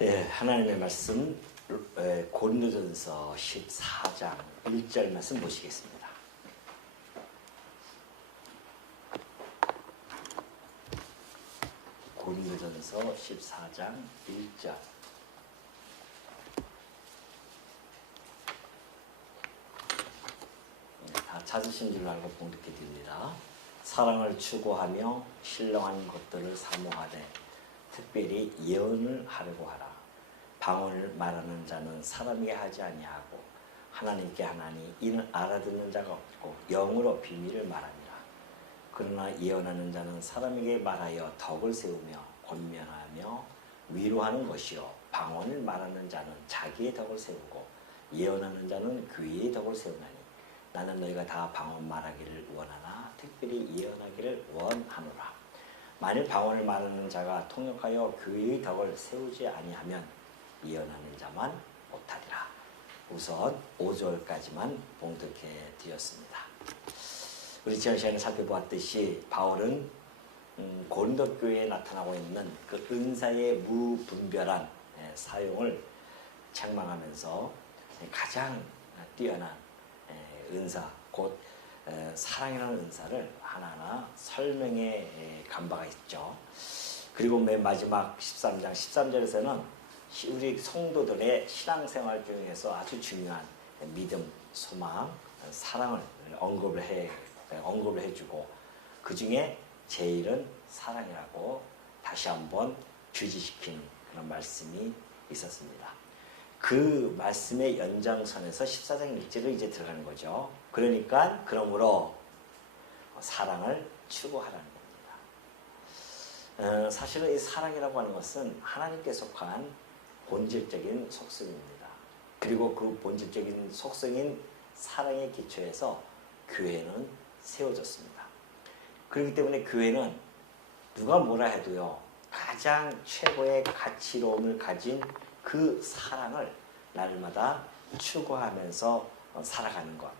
예, 하나님의 말씀 고린도전서 14장 1절 말씀 보시겠습니다. 고린도전서 14장 1절. 다 찾으신 줄 알고 봉독해 드립니다. 사랑을 추구하며 신령한 것들을 사모하되 특별히 예언을 하려고 하라. 방언을 말하는 자는 사람에게 하지 아니하고 하나님께 하나니 이는 알아듣는 자가 없고 영으로 비밀을 말하니라. 그러나 예언하는 자는 사람에게 말하여 덕을 세우며 권면하며 위로하는 것이요 방언을 말하는 자는 자기의 덕을 세우고 예언하는 자는 교회의 덕을 세우나니 나는 너희가 다 방언 말하기를 원하나 특별히 예언하기를 원하노라. 만일 방언을 말하는 자가 통역하여 교회의 덕을 세우지 아니하면 예언하는 자만 못하리라. 우선 5절까지만 봉독해 드렸습니다. 우리 지난 시간에 살펴보았듯이 바울은 고린도 교회에 나타나고 있는 그 은사의 무분별한 사용을 책망하면서 가장 뛰어난 은사, 곧 사랑이라는 은사를 하나하나 설명해 간 바가 있죠. 그리고 맨 마지막 13장 13절에서는 우리 성도들의 신앙생활 중에서 아주 중요한 믿음, 소망, 사랑을 언급을 해주고 그 중에 제일은 사랑이라고 다시 한번 규지시킨 그런 말씀이 있었습니다. 그 말씀의 연장선에서 14장 1절을 이제 들어가는 거죠. 그러니까 그러므로 사랑을 추구하라는 겁니다. 사실은 이 사랑이라고 하는 것은 하나님께 속한 본질적인 속성입니다. 그리고 그 본질적인 속성인 사랑의 기초에서 교회는 세워졌습니다. 그렇기 때문에 교회는 누가 뭐라 해도요, 가장 최고의 가치로움을 가진 그 사랑을 날마다 추구하면서 살아가는 것.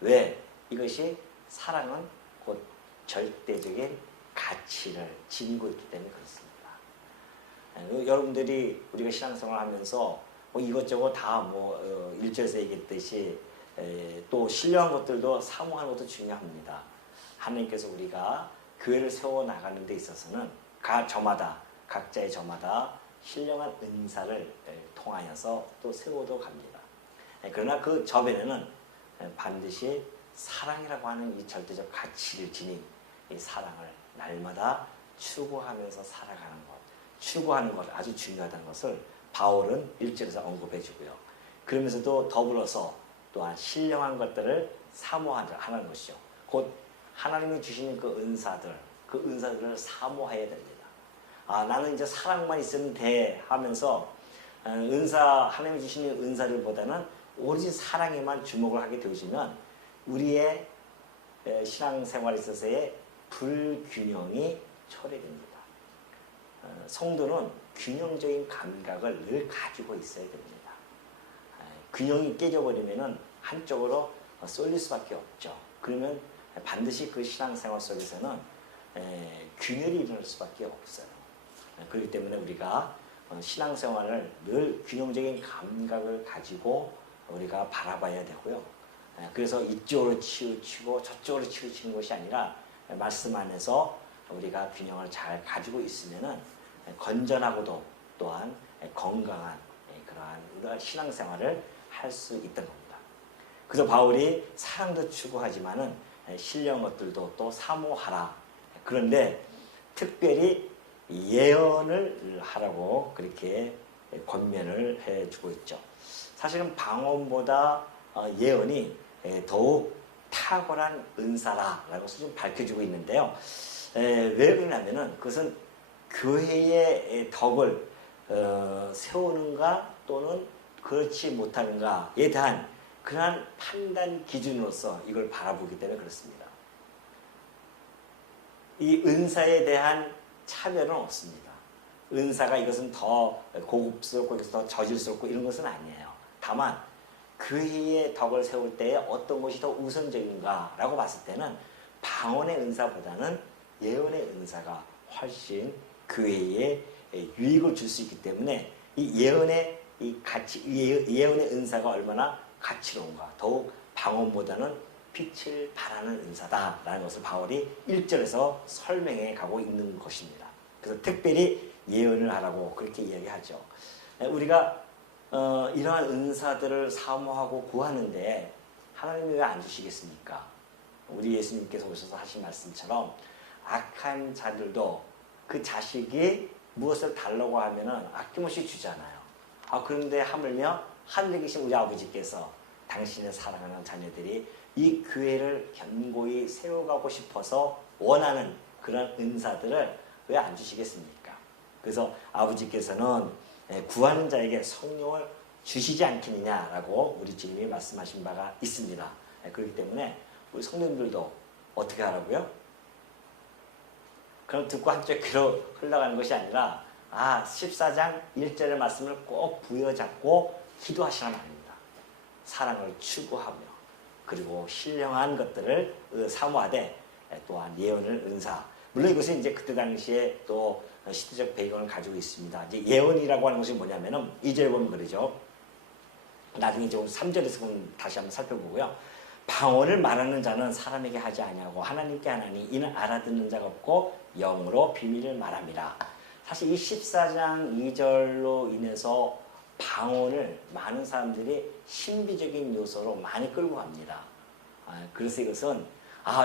왜? 이것이 사랑은 곧 절대적인 가치를 지니고 있기 때문에 그렇습니다. 여러분들이 우리가 신앙생활 하면서 이것저것 다 1절에서 얘기했듯이 또 신령한 것들도 사모하는 것도 중요합니다. 하나님께서 우리가 교회를 세워나가는 데 있어서는 각자의 저마다 신령한 은사를 통하여서 또 세워도 갑니다. 그러나 그 저변에는 반드시 사랑이라고 하는 이 절대적 가치를 지닌 이 사랑을 날마다 추구하면서 살아가는 것, 추구하는 것 아주 중요하다는 것을 바울은 1절에서 언급해 주고요. 그러면서도 더불어서 또한 신령한 것들을 사모하는 것이죠. 곧 하나님이 주시는 그 은사들을 사모해야 됩니다. 나는 이제 사랑만 있으면 돼 하면서 하나님이 주시는 은사를 보다는 오로지 사랑에만 주목을 하게 되어지면 우리의 신앙생활에 있어서의 불균형이 초래됩니다. 성도는 균형적인 감각을 늘 가지고 있어야 됩니다. 균형이 깨져버리면 한쪽으로 쏠릴 수밖에 없죠. 그러면 반드시 그 신앙생활 속에서는 균열이 일어날 수밖에 없어요. 그렇기 때문에 우리가 신앙생활을 늘 균형적인 감각을 가지고 우리가 바라봐야 되고요. 그래서 이쪽으로 치우치고 저쪽으로 치우치는 것이 아니라 말씀 안에서 우리가 균형을 잘 가지고 있으면은 건전하고도 또한 건강한 그러한 신앙생활을 할 수 있던 겁니다. 그래서 바울이 사랑도 추구하지만은 신령한 것들도 또 사모하라. 그런데 특별히 예언을 하라고 그렇게 권면을 해주고 있죠. 사실은 방언보다 예언이 더욱 탁월한 은사라고 좀 밝혀주고 있는데요. 왜 그러냐면은 그것은 교회의 덕을 세우는가 또는 그렇지 못하는가에 대한 그러한 판단 기준으로서 이걸 바라보기 때문에 그렇습니다. 이 은사에 대한 차별은 없습니다. 은사가 이것은 더 고급스럽고 이것은 더 저질스럽고 이런 것은 아니에요. 다만 교회의 덕을 세울 때 어떤 것이 더 우선적인가라고 봤을 때는 방언의 은사보다는 예언의 은사가 훨씬 교회에 유익을 줄 수 있기 때문에 이 예언의 이 가치, 예언의 은사가 얼마나 가치로운가. 더욱 방언보다는 빛을 발하는 은사다라는 것을 바울이 1절에서 설명해 가고 있는 것입니다. 그래서 특별히 예언을 하라고 그렇게 이야기하죠. 우리가 이러한 은사들을 사모하고 구하는데 하나님이 왜 안 주시겠습니까? 우리 예수님께서 오셔서 하신 말씀처럼 악한 자들도 그 자식이 무엇을 달라고 하면은 아낌없이 주잖아요. 그런데 하물며 하늘에 계신 우리 아버지께서 당신의 사랑하는 자녀들이 이 교회를 견고히 세워가고 싶어서 원하는 그런 은사들을 왜 안 주시겠습니까? 그래서 아버지께서는 구하는 자에게 성령을 주시지 않겠느냐라고 우리 주님이 말씀하신 바가 있습니다. 그렇기 때문에 우리 성도님들도 어떻게 하라고요? 그럼 듣고 한쪽 귀로 흘러가는 것이 아니라 14장 1절의 말씀을 꼭 부여잡고 기도하시란 말입니다. 사랑을 추구하며 그리고 신령한 것들을 사모하되 또한 예언을 은사. 물론 이것은 이제 그때 당시에 또 시대적 배경을 가지고 있습니다. 이제 예언이라고 하는 것이 뭐냐면은 2절에 보면 그러죠. 나중에 이제 3절에서 다시 한번 살펴보고요. 방언을 말하는 자는 사람에게 하지 아니하고 하나님께 하나니 이는 알아듣는 자가 없고 영으로 비밀을 말함이라. 사실 이 14장 2절로 인해서 방언을 많은 사람들이 신비적인 요소로 많이 끌고 갑니다. 그래서 이것은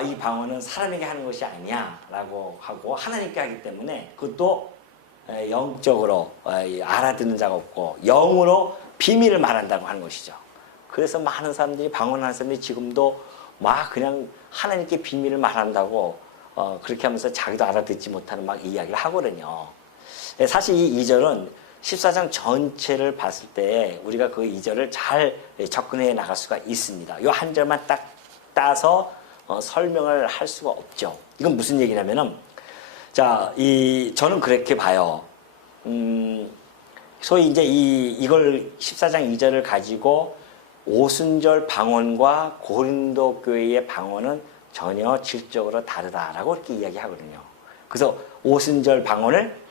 이 방언은 사람에게 하는 것이 아니야 라고 하고 하나님께 하기 때문에 그것도 영적으로 알아듣는 자가 없고 영으로 비밀을 말한다고 하는 것이죠. 그래서 많은 사람들이 방언하는 사람들이 지금도 막 그냥 하나님께 비밀을 말한다고 그렇게 하면서 자기도 알아듣지 못하는 막 이야기를 하거든요. 사실 이 2절은 14장 전체를 봤을 때 우리가 그 2절을 잘 접근해 나갈 수가 있습니다. 이 한 절만 딱 따서 설명을 할 수가 없죠. 이건 무슨 얘기냐면은 저는 그렇게 봐요. 소위 이제 이걸 14장 2절을 가지고 오순절 방언과 고린도 교회의 방언은 전혀 질적으로 다르다라고 이렇게 이야기하거든요. 그래서 오순절 방언을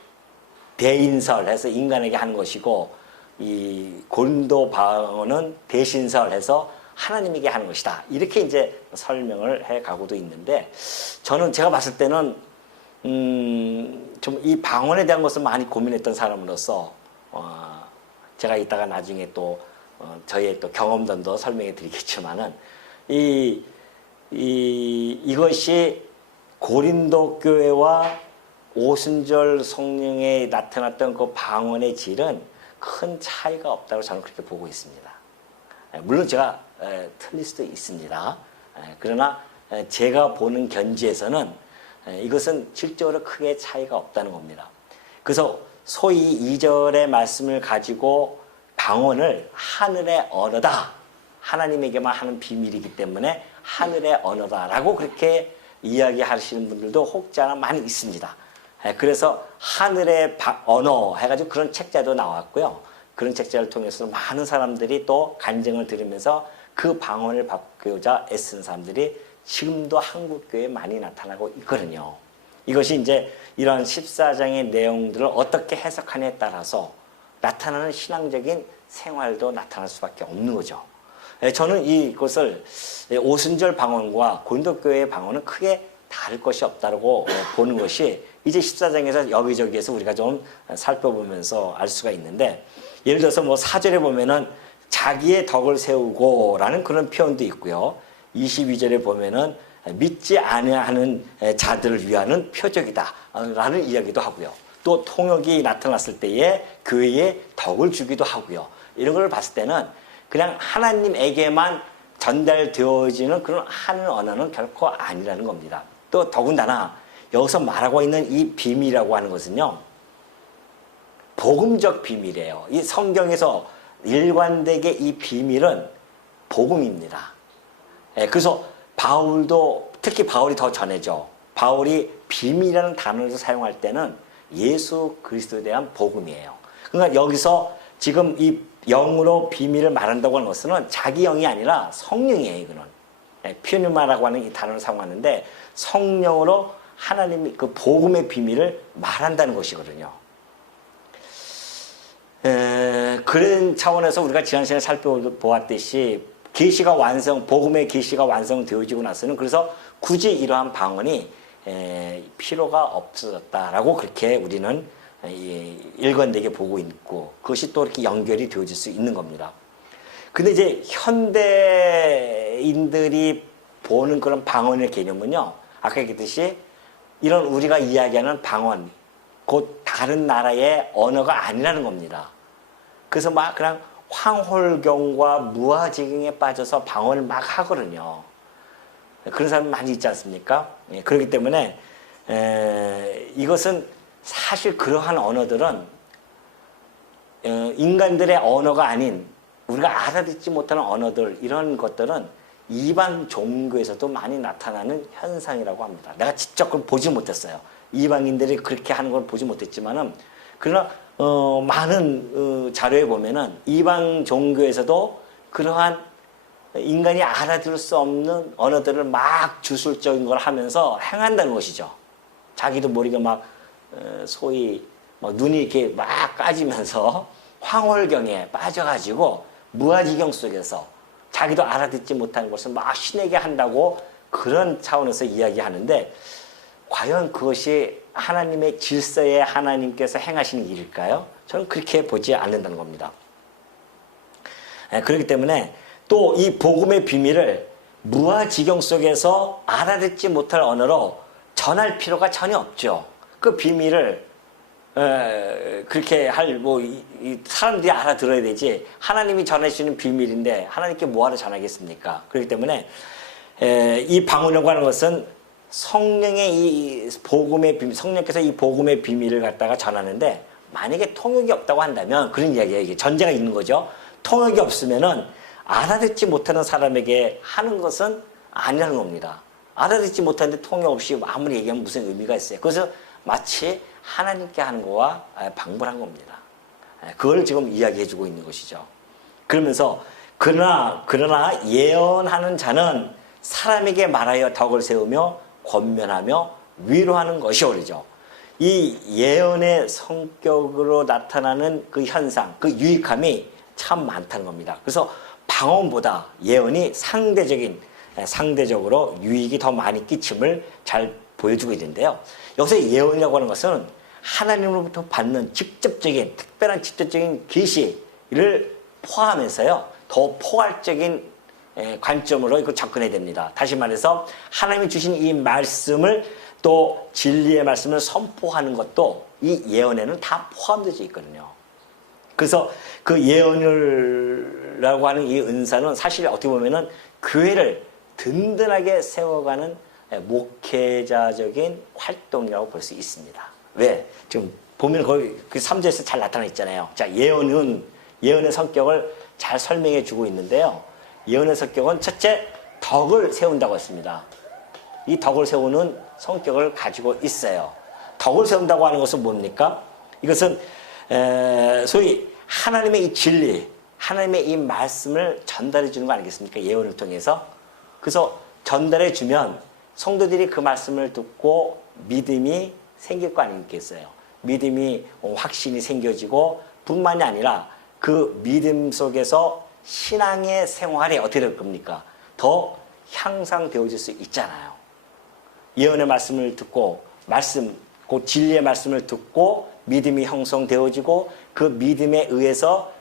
대인설해서 인간에게 하는 것이고 이 고린도 방언은 대신설해서 하나님에게 하는 것이다. 이렇게 이제 설명을 해 가고도 있는데 제가 봤을 때는 좀 이 방언에 대한 것을 많이 고민했던 사람으로서 제가 이따가 나중에 또 저의 또 경험담도 설명해 드리겠지만은 이것이 고린도 교회와 오순절 성령에 나타났던 그 방언의 질은 큰 차이가 없다고 저는 그렇게 보고 있습니다. 물론 제가 틀릴 수도 있습니다. 그러나 제가 보는 견지에서는 이것은 질적으로 크게 차이가 없다는 겁니다. 그래서 소위 2절의 말씀을 가지고 방언을 하늘의 언어다. 하나님에게만 하는 비밀이기 때문에 하늘의 언어다라고 그렇게 이야기하시는 분들도 혹지 않아 많이 있습니다. 그래서 하늘의 언어 해가지고 그런 책자도 나왔고요. 그런 책자를 통해서 많은 사람들이 또 간증을 들으면서 그 방언을 바꾸고자 애쓰는 사람들이 지금도 한국교회에 많이 나타나고 있거든요. 이것이 이제 이러한 14장의 내용들을 어떻게 해석하느냐에 따라서 나타나는 신앙적인 생활도 나타날 수밖에 없는 거죠. 저는 이것을 오순절 방언과 고린도교회의 방언은 크게 다를 것이 없다고 보는 것이 이제 14장에서 여기저기에서 우리가 좀 살펴보면서 알 수가 있는데 예를 들어서 4절에 보면은 자기의 덕을 세우고 라는 그런 표현도 있고요. 22절에 보면은 믿지 아니하는 자들을 위하는 표적이다 라는 이야기도 하고요. 또 통역이 나타났을 때에 교회에 덕을 주기도 하고요. 이런 걸 봤을 때는 그냥 하나님에게만 전달되어지는 그런 하늘 언어는 결코 아니라는 겁니다. 또 더군다나 여기서 말하고 있는 이 비밀이라고 하는 것은요. 복음적 비밀이에요. 이 성경에서 일관되게 이 비밀은 복음입니다. 그래서 특히 바울이 더 전해져. 바울이 비밀이라는 단어를 사용할 때는 예수 그리스도에 대한 복음이에요. 그러니까 여기서 지금 이 영으로 비밀을 말한다고 하는 것은 자기 영이 아니라 성령이에요. 이거는. 퓨니마라고 하는 이 단어를 사용하는데 성령으로 하나님이 그 복음의 비밀을 말한다는 것이거든요. 그런 차원에서 우리가 지난 시간에 살펴보았듯이 계시가 복음의 계시가 완성되어지고 나서는 그래서 굳이 이러한 방언이 필요가 없어졌다라고 그렇게 우리는 일관되게 보고 있고 그것이 또 이렇게 연결이 되어질 수 있는 겁니다. 근데 이제 현대인들이 보는 그런 방언의 개념은요, 아까 얘기했듯이 이런 우리가 이야기하는 방언, 곧 다른 나라의 언어가 아니라는 겁니다. 그래서 막 그냥 황홀경과 무아지경에 빠져서 방언을 막 하거든요. 그런 사람 많이 있지 않습니까? 그렇기 때문에 이것은 사실 그러한 언어들은 인간들의 언어가 아닌 우리가 알아듣지 못하는 언어들, 이런 것들은 이방 종교에서도 많이 나타나는 현상이라고 합니다. 내가 직접 그걸 보지 못했어요. 이방인들이 그렇게 하는 걸 보지 못했지만은, 그러나 많은 자료에 보면은 이방 종교에서도 그러한 인간이 알아들을 수 없는 언어들을 막 주술적인 걸 하면서 행한다는 것이죠. 자기도 모르게 막 소위 막 눈이 이렇게 막 까지면서 황홀경에 빠져가지고 무아지경 속에서 자기도 알아듣지 못하는 것을 막 신에게 한다고 그런 차원에서 이야기하는데, 과연 그것이 하나님의 질서에 하나님께서 행하시는 일일까요? 저는 그렇게 보지 않는다는 겁니다. 그렇기 때문에 또 이 복음의 비밀을 무아지경 속에서 알아듣지 못할 언어로 전할 필요가 전혀 없죠. 그 비밀을 그렇게 할 사람들이 알아들어야 되지, 하나님이 전해주시는 비밀인데 하나님께 뭐하러 전하겠습니까? 그렇기 때문에 이 방언이라고 하는 것은 성령의 이 복음의 비밀, 성령께서 이 복음의 비밀을 갖다가 전하는데, 만약에 통역이 없다고 한다면, 그런 이야기예요. 이게 전제가 있는 거죠. 통역이 없으면은 알아듣지 못하는 사람에게 하는 것은 아니라는 겁니다. 알아듣지 못하는데 통역 없이 아무리 얘기하면 무슨 의미가 있어요. 그래서 마치 하나님께 하는 거와 방불한 겁니다. 그걸 지금 이야기해주고 있는 것이죠. 그러면서 그러나 예언하는 자는 사람에게 말하여 덕을 세우며 권면하며 위로하는 것이 옳으죠. 이 예언의 성격으로 나타나는 그 현상, 그 유익함이 참 많다는 겁니다. 그래서 방언보다 예언이 상대적으로 유익이 더 많이 끼침을 잘 보여주고 있는데요. 여기서 예언이라고 하는 것은 하나님으로부터 받는 직접적인, 특별한 직접적인 계시를 포함해서요, 더 포괄적인 관점으로 이거 접근해야 됩니다. 다시 말해서 하나님이 주신 이 말씀을, 또 진리의 말씀을 선포하는 것도 이 예언에는 다 포함되어 있거든요. 그래서 그 예언이라고 하는 이 은사는 사실 어떻게 보면은 교회를 든든하게 세워가는 목회자적인 활동이라고 볼 수 있습니다. 왜? 지금 보면 거의 그 3절에서 잘 나타나 있잖아요. 자, 예언의 성격을 잘 설명해 주고 있는데요. 예언의 성격은 첫째, 덕을 세운다고 했습니다. 이 덕을 세우는 성격을 가지고 있어요. 덕을 세운다고 하는 것은 뭡니까? 이것은 소위 하나님의 이 진리, 하나님의 이 말씀을 전달해 주는 거 아니겠습니까? 예언을 통해서. 그래서 전달해 주면 성도들이 그 말씀을 듣고 믿음이 생길 거 아니겠어요? 믿음이 확신이 생겨지고 뿐만이 아니라 그 믿음 속에서 신앙의 생활이 어떻게 될 겁니까? 더 향상되어질 수 있잖아요. 예언의 말씀을 듣고 그 진리의 말씀을 듣고 믿음이 형성되어지고 그 믿음에 의해서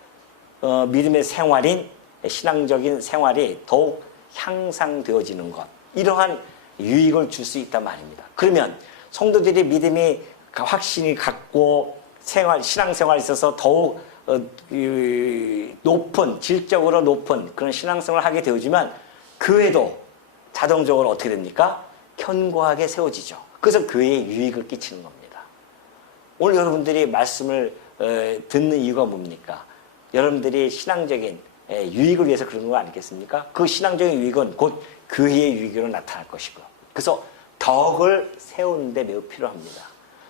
믿음의 생활인 신앙적인 생활이 더욱 향상되어지는 것, 이러한 유익을 줄 수 있단 말입니다. 그러면 성도들이 믿음이 확신이 갖고 신앙생활에 있어서 더욱 질적으로 높은 그런 신앙생활을 하게 되어지면 교회도 자동적으로 어떻게 됩니까? 견고하게 세워지죠. 그래서 교회에 유익을 끼치는 겁니다. 오늘 여러분들이 말씀을 듣는 이유가 뭡니까? 여러분들이 신앙적인 유익을 위해서 그런 거 아니겠습니까? 그 신앙적인 유익은 곧 교회의 유익으로 나타날 것이고, 그래서 덕을 세우는 데 매우 필요합니다.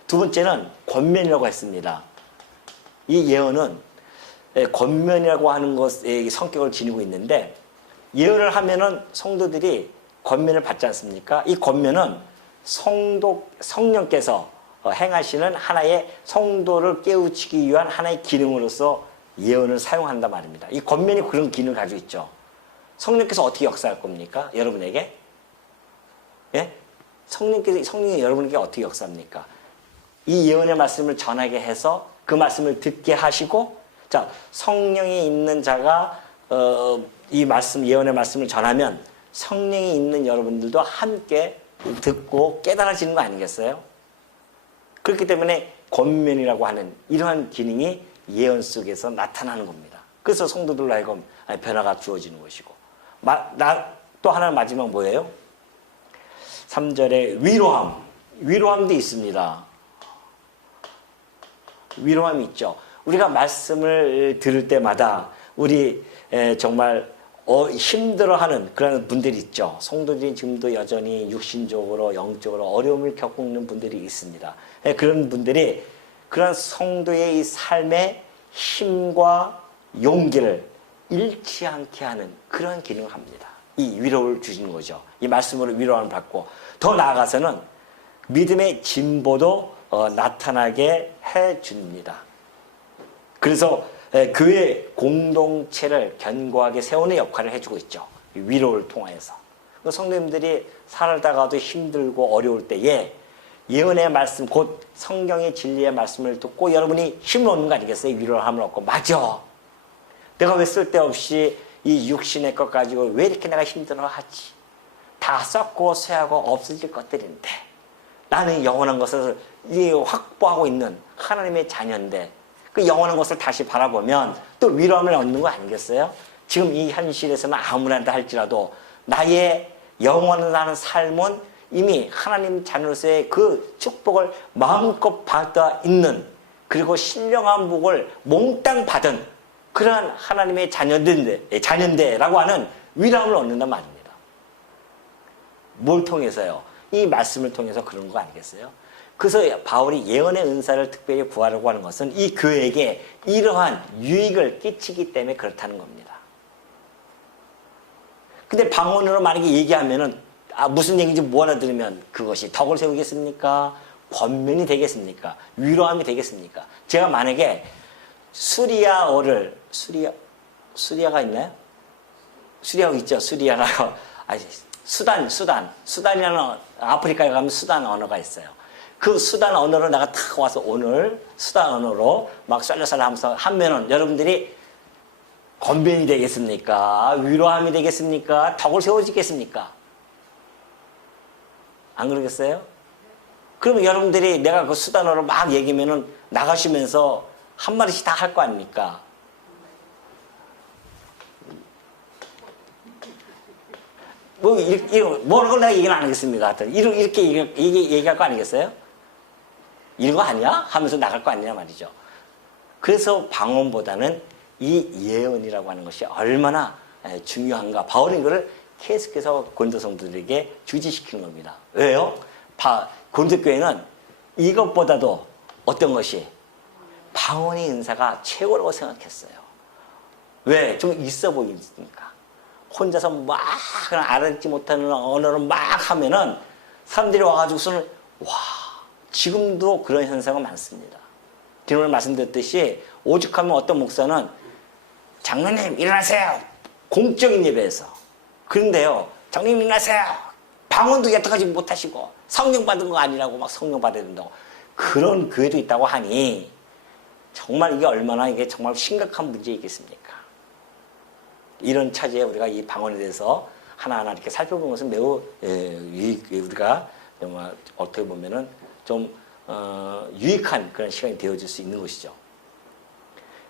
두 번째는 권면이라고 했습니다. 이 예언은 권면이라고 하는 것의 성격을 지니고 있는데, 예언을 하면은 성도들이 권면을 받지 않습니까? 이 권면은 성령께서 행하시는 하나의 성도를 깨우치기 위한 하나의 기능으로서 예언을 사용한단 말입니다. 이 권면이 그런 기능을 가지고 있죠. 성령께서 어떻게 역사할 겁니까? 여러분에게? 예? 성령이 여러분에게 어떻게 역사합니까? 이 예언의 말씀을 전하게 해서 그 말씀을 듣게 하시고, 자, 성령이 있는 자가 이 말씀, 예언의 말씀을 전하면 성령이 있는 여러분들도 함께 듣고 깨달아지는 거 아니겠어요? 그렇기 때문에 권면이라고 하는 이러한 기능이 예언 속에서 나타나는 겁니다. 그래서 성도들로 하여금 변화가 주어지는 것이고, 또 하나 마지막 뭐예요? 3절에 위로함도 있습니다. 위로함이 있죠. 우리가 말씀을 들을 때마다 우리 정말 힘들어하는 그런 분들이 있죠. 성도들이 지금도 여전히 육신적으로 영적으로 어려움을 겪고 있는 분들이 있습니다. 그런 분들이 그런 성도의 이 삶의 힘과 용기를 잃지 않게 하는 그런 기능을 합니다. 이 위로를 주시는 거죠. 이 말씀으로 위로함을 받고, 더 나아가서는 믿음의 진보도 나타나게 해줍니다. 그래서 교회 공동체를 견고하게 세우는 역할을 해주고 있죠. 위로를 통하여서. 성도님들이 살다가도 힘들고 어려울 때에 예언의 말씀, 곧 성경의 진리의 말씀을 듣고 여러분이 힘을 얻는 거 아니겠어요? 위로함을 얻고. 맞아. 내가 왜 쓸데없이 이 육신의 것 가지고 왜 이렇게 내가 힘들어하지? 다 썩고 쇠하고 없어질 것들인데 나는 영원한 것을 확보하고 있는 하나님의 자녀인데 그 영원한 것을 다시 바라보면 또 위로함을 얻는 거 아니겠어요? 지금 이 현실에서는 아무나 다 할지라도 나의 영원한 삶은 이미 하나님 자녀로서의 그 축복을 마음껏 받아 있는, 그리고 신령한 복을 몽땅 받은 그러한 하나님의 자녀인데라고 하는 위로함을 얻는단 말입니다. 뭘 통해서요? 이 말씀을 통해서 그런 거 아니겠어요? 그래서 바울이 예언의 은사를 특별히 구하려고 하는 것은 이 교회에게 이러한 유익을 끼치기 때문에 그렇다는 겁니다. 근데 방언으로 만약에 얘기하면은 무슨 얘기인지 뭐 하나 들으면 그것이 덕을 세우겠습니까? 권면이 되겠습니까? 위로함이 되겠습니까? 제가 만약에 수리아어를 수리아가 있나요? 수리아가 있죠. 수리아가 수단이라는 아프리카에 가면 수단 언어가 있어요. 그 수단 언어로 내가 탁 와서 오늘 수단 언어로 막 쏠려살려 하면서 하면은 여러분들이 권변이 되겠습니까? 위로함이 되겠습니까? 덕을 세워지겠습니까? 안 그러겠어요? 그러면 여러분들이 내가 그 수단어로 막 얘기하면은 나가시면서 한마디씩 다 할 거 아닙니까? 뭐라고 내가 얘기는 안 하겠습니까? 하여튼 이렇게 얘기할 거 아니겠어요? 이런 거 아니야? 하면서 나갈 거 아니냐 말이죠. 그래서 방언보다는 이 예언이라고 하는 것이 얼마나 중요한가. 바울이 이거를 계속해서 고린도 성도들에게 주지시키는 겁니다. 왜요? 고린도 교회는 이것보다도 어떤 것이 방언의 은사가 최고라고 생각했어요. 왜? 좀 있어 보이니까. 혼자서 막 그냥 알아듣지 못하는 언어를 막 하면은 사람들이 와가지고서는 와, 지금도 그런 현상은 많습니다. 오늘 말씀드렸듯이 오죽하면 어떤 목사는 장로님 일어나세요. 공적인 예배에서. 그런데요, 장로님 일어나세요. 방언도 여태까지 못하시고 성령 받은 거 아니라고 막 성령 받아야 된다고. 그런 교회도 있다고 하니 정말 이게 얼마나 이게 정말 심각한 문제이겠습니까? 이런 차지에 우리가 이 방언에 대해서 하나하나 이렇게 살펴보는 것은 매우 우리가 정말 어떻게 보면은 좀 유익한 그런 시간이 되어질 수 있는 것이죠.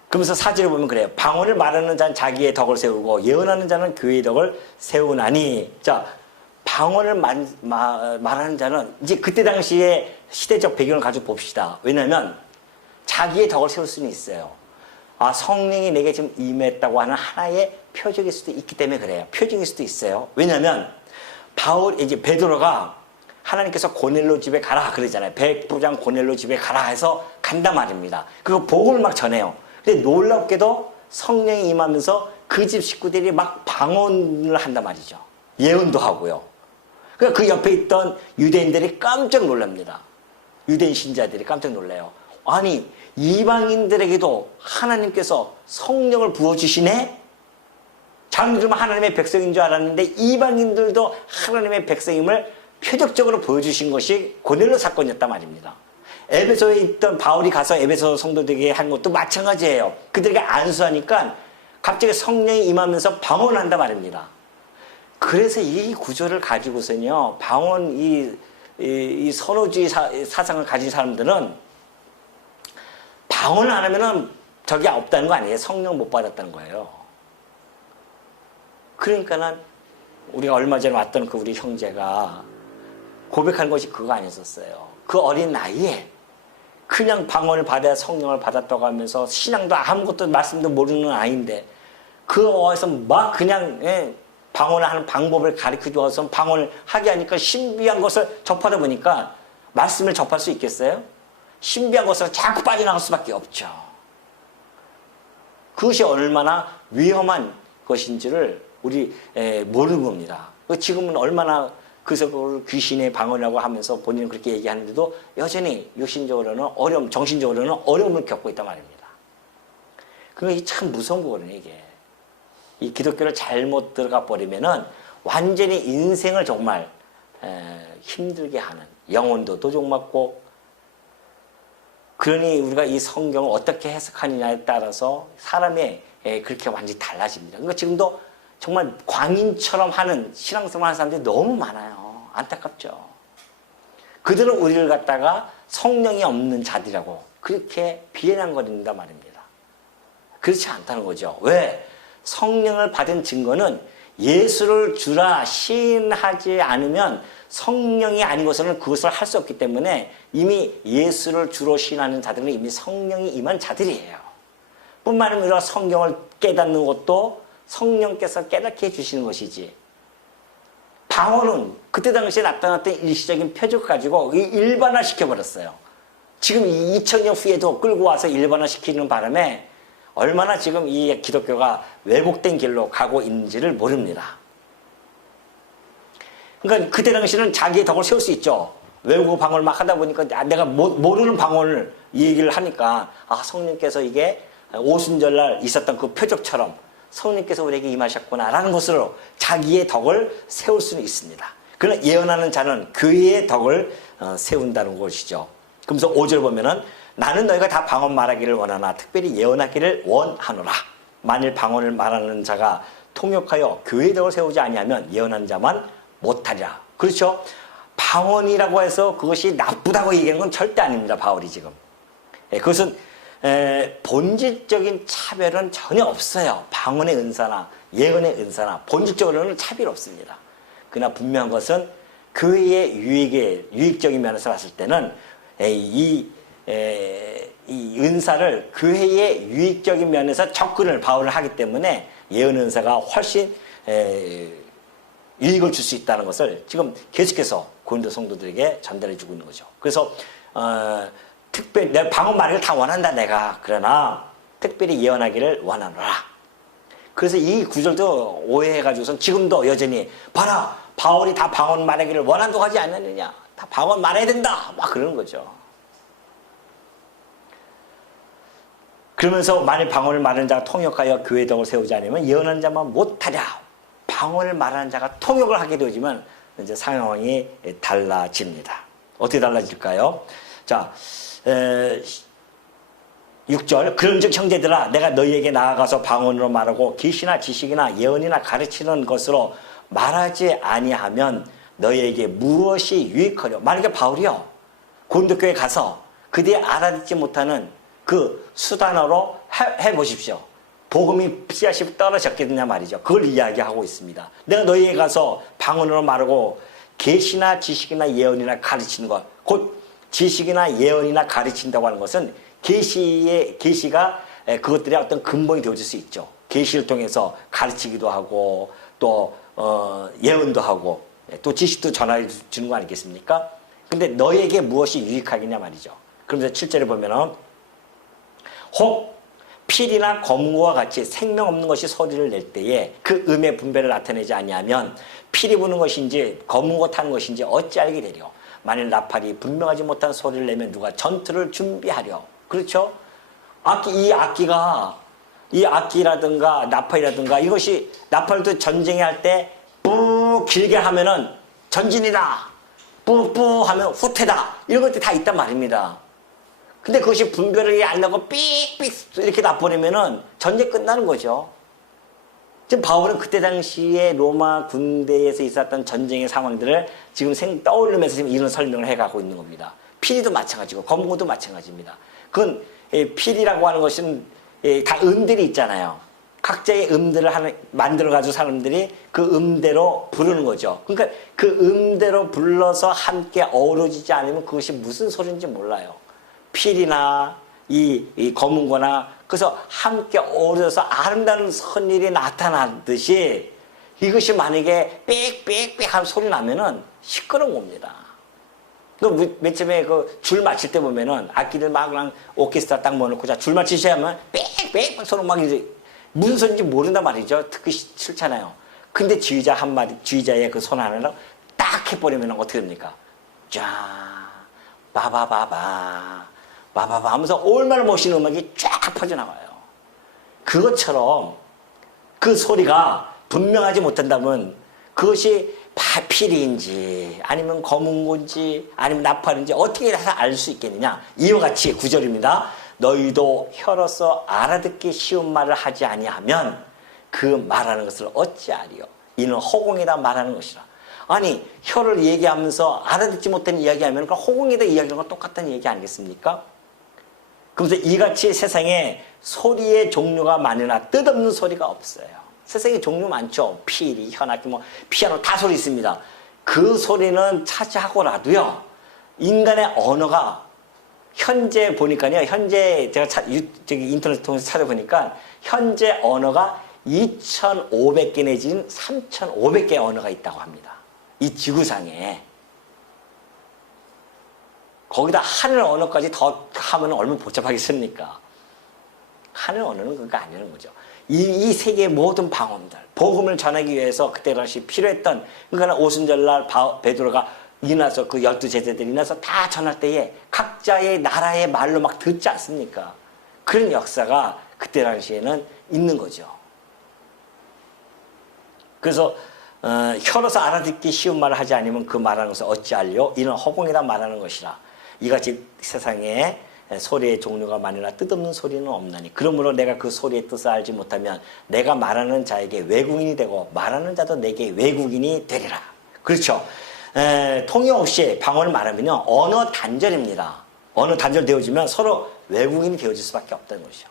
그러면서 사절에 보면 그래요. 방언을 말하는 자는 자기의 덕을 세우고 예언하는 자는 교회의 덕을 세우나니. 자, 방언을 말하는 자는 이제 그때 당시에 시대적 배경을 가지고 봅시다. 왜냐하면 자기의 덕을 세울 수는 있어요. 성령이 내게 지금 임했다고 하는 하나의 표적일 수도 있기 때문에 그래요. 표징일 수도 있어요. 왜냐하면 이제 베드로가 하나님께서 고넬로 집에 가라 그러잖아요. 백부장 고넬로 집에 가라 해서 간단 말입니다. 그리고 복음을 막 전해요. 근데 놀랍게도 성령이 임하면서 그 집 식구들이 막 방언을 한단 말이죠. 예언도 하고요. 그러니까 그 옆에 있던 유대인들이 깜짝 놀랍니다. 유대인 신자들이 깜짝 놀라요. 아니 이방인들에게도 하나님께서 성령을 부어주시네? 자기들은 하나님의 백성인 줄 알았는데 이방인들도 하나님의 백성임을 표적적으로 보여주신 것이 고넬료 사건이었단 말입니다. 에베소에 있던 바울이 가서 에베소 성도들에게 한 것도 마찬가지예요. 그들에게 안수하니까 갑자기 성령이 임하면서 방언한단 말입니다. 그래서 이 구조를 가지고서는요, 방언, 이 선호주의 사상을 가진 사람들은 방언을 안 하면은 저게 없다는 거 아니에요. 성령 못 받았다는 거예요. 그러니까는 우리가 얼마 전에 왔던 그 우리 형제가 고백한 것이 그거 아니었어요. 그 어린 나이에 그냥 방언을 받아야 성령을 받았다고 하면서 신앙도 아무것도 말씀도 모르는 아이인데 그 어에서 막 그냥 방언을 하는 방법을 가르쳐 주어서 방언을 하게 하니까 신비한 것을 접하다 보니까 말씀을 접할 수 있겠어요? 신비한 것으로 자꾸 빠져나갈 수밖에 없죠. 그것이 얼마나 위험한 것인지를 우리 모르는 겁니다. 지금은 얼마나 그래서 귀신의 방언이라고 하면서 본인은 그렇게 얘기하는데도 여전히 육신적으로는 어려움, 정신적으로는 어려움을 겪고 있단 말입니다. 그게 참 무서운 거거든요, 이게. 이 기독교를 잘못 들어가 버리면은 완전히 인생을 정말 힘들게 하는, 영혼도 도둑맞고, 그러니 우리가 이 성경을 어떻게 해석하느냐에 따라서 사람의 그렇게 완전히 달라집니다. 그러니까 지금도 정말 광인처럼 하는 신앙생활 하는 사람들이 너무 많아요. 안타깝죠. 그들은 우리를 갖다가 성령이 없는 자들이라고 그렇게 비난거린단 말입니다. 그렇지 않다는 거죠. 왜? 성령을 받은 증거는 예수를 주라 시인하지 않으면 성령이 아니고서는 그것을 할 수 없기 때문에 이미 예수를 주로 시인하는 자들은 이미 성령이 임한 자들이에요. 뿐만 아니라 성경을 깨닫는 것도 성령께서 깨닫게 해주시는 것이지. 방언은 그때 당시에 나타났던 일시적인 표적 가지고 일반화시켜버렸어요. 지금 2000년 후에도 끌고 와서 일반화시키는 바람에 얼마나 지금 이 기독교가 왜곡된 길로 가고 있는지를 모릅니다. 그러니까 그때 당시에는 자기의 덕을 세울 수 있죠. 외국어 방언을 막 하다 보니까 내가 모르는 방언을 이 얘기를 하니까 성령께서 이게 오순절날 있었던 그 표적처럼 성령께서 우리에게 임하셨구나라는 것으로 자기의 덕을 세울 수는 있습니다. 그러나 예언하는 자는 그의 덕을 세운다는 것이죠. 그러면서 5절 보면은 나는 너희가 다 방언 말하기를 원하나 특별히 예언하기를 원하노라. 만일 방언을 말하는 자가 통역하여 교회의 덕을 세우지 아니하면 예언한 자만 못하리라. 그렇죠? 방언이라고 해서 그것이 나쁘다고 얘기하는 건 절대 아닙니다. 바울이 지금. 그것은 본질적인 차별은 전혀 없어요. 방언의 은사나 예언의 은사나 본질적으로는 차별이 없습니다. 그러나 분명한 것은 교회의 유익적인 면에서 봤을 때는 이 은사를 교회의 유익적인 면에서 접근을 바울을 하기 때문에 예언 은사가 훨씬 유익을 줄 수 있다는 것을 지금 계속해서 고린도 성도들에게 전달해 주고 있는 거죠. 그래서 특별히 내가 방언 말하기를 다 원한다 내가. 그러나 특별히 예언하기를 원하노라. 그래서 이 구절도 오해해가지고선 지금도 여전히 봐라 바울이 다 방언 말하기를 원한다고 하지 않느냐. 다 방언 말해야 된다. 막 그러는 거죠. 그러면서 만일 방언을 말하는 자가 통역하여 교회의 덕을 세우지 않으면 예언하는 자만 못하랴. 방언을 말하는 자가 통역을 하게 되어지면 이제 상황이 달라집니다. 어떻게 달라질까요? 자, 6절 그런즉 형제들아 내가 너희에게 나아가서 방언으로 말하고 계시나 지식이나 예언이나 가르치는 것으로 말하지 아니하면 너희에게 무엇이 유익하려. 만약에 바울이요 고린도교에 가서 그들이 알아듣지 못하는 그 수단어로 해보십시오. 복음이 씨앗이 떨어졌겠느냐 말이죠. 그걸 이야기하고 있습니다. 내가 너희에게 가서 방언으로 말하고 계시나 지식이나 예언이나 가르치는 것, 곧 지식이나 예언이나 가르친다고 하는 것은 계시가 그것들의 어떤 근본이 되어줄 수 있죠. 계시를 통해서 가르치기도 하고 또 예언도 하고 또 지식도 전해 주는 거 아니겠습니까? 근데 너에게 무엇이 유익하겠냐 말이죠. 그러면서 7절에 보면은 혹 필이나 검과 같이 생명 없는 것이 소리를 낼 때에 그 음의 분배를 나타내지 아니하면 필이 부는 것인지 검은 타는 것인지 어찌 알게 되려. 만일 나팔이 분명하지 못한 소리를 내면 누가 전투를 준비하려. 그렇죠? 이 악기라든가 나팔이라든가 이것이 나팔도 전쟁에 할 때 뿌 길게 하면은 전진이다. 뿌뿌 하면 후퇴다. 이런 것들이 다 있단 말입니다. 근데 그것이 분별이 안 나고 삑삑 이렇게 나버리면은 전쟁 끝나는 거죠. 지금 바울은 그때 당시에 로마 군대에서 있었던 전쟁의 상황들을 지금 떠올리면서 지금 이런 설명을 해가고 있는 겁니다. 피리도 마찬가지고 검고도 마찬가지입니다. 그건 피리라고 하는 것은 다 음들이 있잖아요. 각자의 음들을 만들어가지고 사람들이 그 음대로 부르는 거죠. 그러니까 그 음대로 불러서 함께 어우러지지 않으면 그것이 무슨 소리인지 몰라요. 필이나 이 검은거나 그래서 함께 어우러져서 아름다운 선일이 나타나듯이 이것이 만약에 삑삑삑 하는 소리 나면은 시끄러운 겁니다. 맨 처음에 그 줄 맞힐 때 보면은 악기들 막 그냥 오케스트라 딱 모아놓고 자 줄 맞히셔야 하면 빽빽 서로 막 이제 무슨 소리인지 모른단 말이죠. 듣기 싫잖아요. 근데 지휘자의 그 손 하나를 딱 해버리면 어떻게 됩니까? 쫙 바바바바 하면서 얼마나 멋있는 음악이 쫙 퍼져나가요. 그것처럼 그 소리가 분명하지 못한다면 그것이 필인지 아니면 검은고인지 아니면 나팔인지 어떻게 해서 알 수 있겠느냐. 이와 같이 구절입니다. 너희도 혀로서 알아듣기 쉬운 말을 하지 아니하면 그 말하는 것을 어찌하리요. 이는 허공에다 말하는 것이라. 아니 혀를 얘기하면서 알아듣지 못하는 이야기하면 그 허공에다 이야기하는 건 똑같다는 얘기 아니겠습니까? 그래서 이같이 세상에 소리의 종류가 많으나 뜻없는 소리가 없어요. 세상에 종류 많죠. 피리, 현악기, 피아노 다 소리 있습니다. 그 소리는 차지하고라도요. 인간의 언어가 현재 보니까요. 현재 제가 인터넷 통해서 찾아보니까 현재 언어가 2,500개 내지는 3,500개의 언어가 있다고 합니다. 이 지구상에. 거기다 하늘 언어까지 더 하면 얼마나 복잡하겠습니까? 하늘 언어는 그거 아니라는 거죠. 이 세계의 모든 방언들, 복음을 전하기 위해서 그때 당시 필요했던, 그러니까 오순절날 베드로가 일어나서 그 12제자들이 일어나서 다 전할 때에 각자의 나라의 말로 막 듣지 않습니까? 그런 역사가 그때 당시에는 있는 거죠. 그래서 혀로서 알아듣기 쉬운 말을 하지 않으면 그 말하는 것을 어찌하리요? 이는 허공에다 말하는 것이라. 이같이 세상에 소리의 종류가 많으나 뜻없는 소리는 없나니 그러므로 내가 그 소리의 뜻을 알지 못하면 내가 말하는 자에게 외국인이 되고 말하는 자도 내게 외국인이 되리라. 그렇죠. 통역 없이 방언을 말하면요 언어 단절입니다. 언어 단절되어지면 서로 외국인이 되어질 수밖에 없다는 것이죠.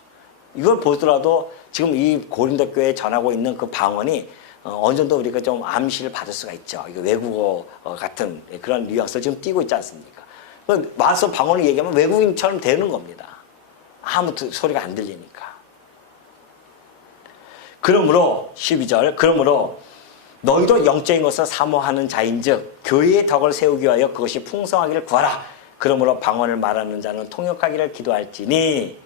이걸 보더라도 지금 이 고린도 교회에 전하고 있는 그 방언이 어느 정도 우리가 좀 암시를 받을 수가 있죠. 이거 외국어 같은 그런 뉘앙스를 지금 띠고 있지 않습니까? 와서 방언을 얘기하면 외국인처럼 되는 겁니다. 아무 소리가 안 들리니까. 그러므로 12절 그러므로 너희도 영적인 것을 사모하는 자인즉 교회의 덕을 세우기 위하여 그것이 풍성하기를 구하라. 그러므로 방언을 말하는 자는 통역하기를 기도할지니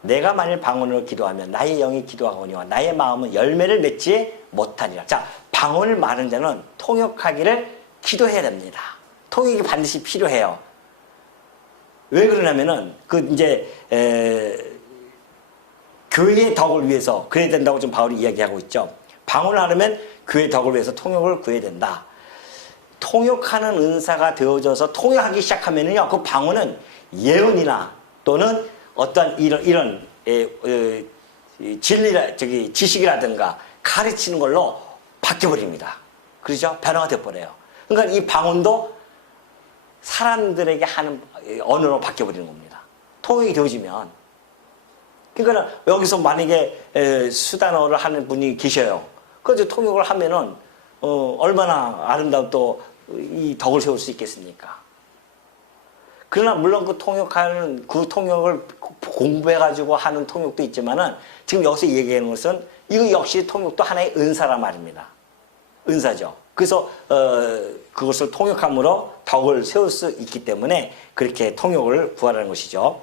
내가 만일 방언으로 기도하면 나의 영이 기도하거니와 나의 마음은 열매를 맺지 못하리라. 자, 방언을 말하는 자는 통역하기를 기도해야 됩니다. 통역이 반드시 필요해요. 왜 그러냐면은 교회의 덕을 위해서 그래야 된다고 좀 바울이 이야기하고 있죠. 방언을 하려면 교회의 덕을 위해서 통역을 구해야 된다. 통역하는 은사가 되어져서 통역하기 시작하면은요, 그 방언은 예언이나 또는 어떤 이런 지식이라든가 가르치는 걸로 바뀌어버립니다. 그렇죠? 변화가 돼버려요. 그러니까 이 방언도 사람들에게 하는 언어로 바뀌어버리는 겁니다. 통역이 되어지면. 그러니까 여기서 만약에 수단어를 하는 분이 계셔요. 그래서 통역을 하면은 얼마나 아름다운 또 이 덕을 세울 수 있겠습니까? 그러나 물론 그 통역을 공부해가지고 하는 통역도 있지만은 지금 여기서 얘기하는 것은 이거 역시 통역도 하나의 은사란 말입니다. 은사죠. 그래서 그것을 통역함으로 덕을 세울 수 있기 때문에 그렇게 통역을 구하라는 것이죠.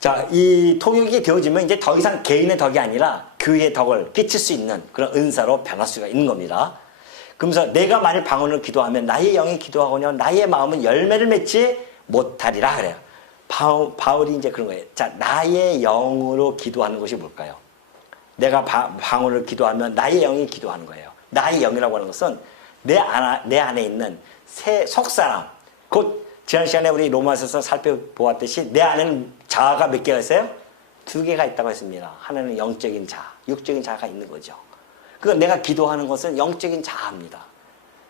자, 이 통역이 되어지면 이제 더 이상 개인의 덕이 아니라 교회의 덕을 끼칠 수 있는 그런 은사로 변할 수가 있는 겁니다. 그러면서 내가 만일 방언을 기도하면 나의 영이 기도하거니와 나의 마음은 열매를 맺지 못하리라 그래요. 바울이 이제 그런 거예요. 자, 나의 영으로 기도하는 것이 뭘까요? 내가 방언을 기도하면 나의 영이 기도하는 거예요. 나의 영이라고 하는 것은 내 안에 있는 속사람, 곧 지난 시간에 우리 로마서에서 살펴보았듯이 내 안에는 자아가 몇 개가 있어요? 2개가 있다고 했습니다. 하나는 영적인 자아, 육적인 자아가 있는 거죠. 그러니까 내가 기도하는 것은 영적인 자아입니다.